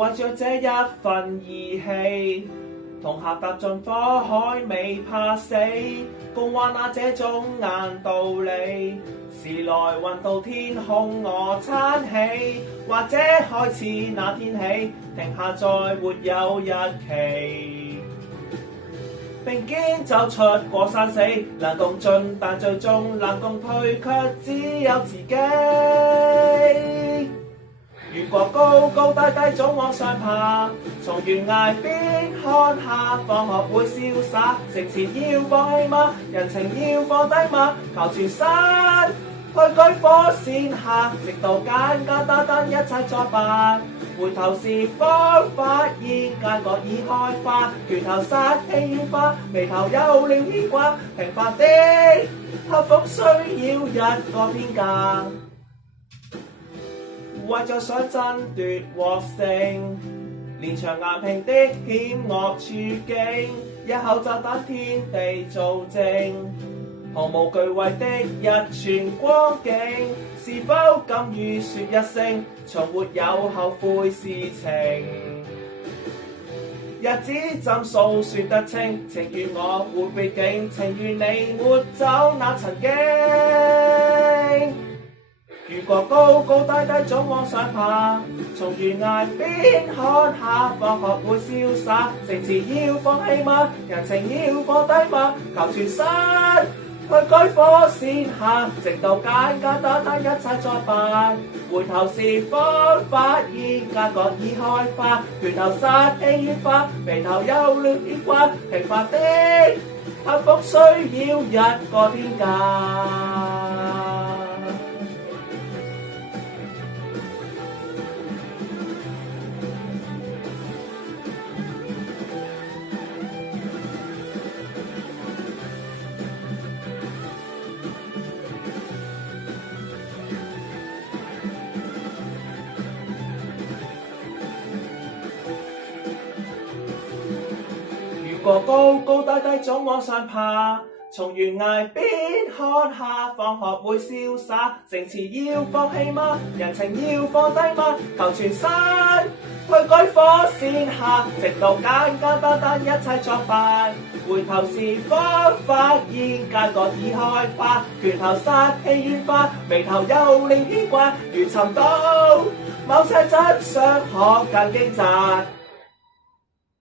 為着這一份義氣，同客踏進火海未怕死，共患那這種硬道理，時來運到天空我撐起，或者開始那天起，停下再沒有日期。並肩走出過生死，能共進但最終能共退，卻只有自己。如果高高低低總往上爬，從懸崖邊看下，放學會瀟灑，城前要放棄嗎？人情要放低嗎？求全身去舉火線下，直到簡簡單單一切作罷。回頭時方發現間隔已開花，拳頭殺氣軟化，眉頭有了牽掛。平凡的克服需要一個天價，為着想爭奪獲勝，連場硬拼的險惡處境，一口炸彈天地做證，毫無懼畏的一寸光景，是否敢於說一聲，從沒有後悔事情。日子怎訴說得清，情願我活背景，情願你抹走那曾經。如果高高低低總往上爬，從懸崖邊看下，放學會瀟灑，城池要放棄嗎？人情要放低嗎？求全身去舉火線下，直到簡簡單單一切作罷。回頭時方發現間隔已開花，拳頭殺氣軟化，眉頭有了牽掛。平凡的克服需要一個天價。如果高高低低總往上爬，從懸崖邊看下，放學會瀟灑，城池要放棄嗎？人情要放低嗎？求全身去舉火線下，直到簡簡單單一切作罷。回頭時方發現間隔已開花，拳頭殺氣軟化，眉頭有了牽掛。如尋到某些真相可更經窄。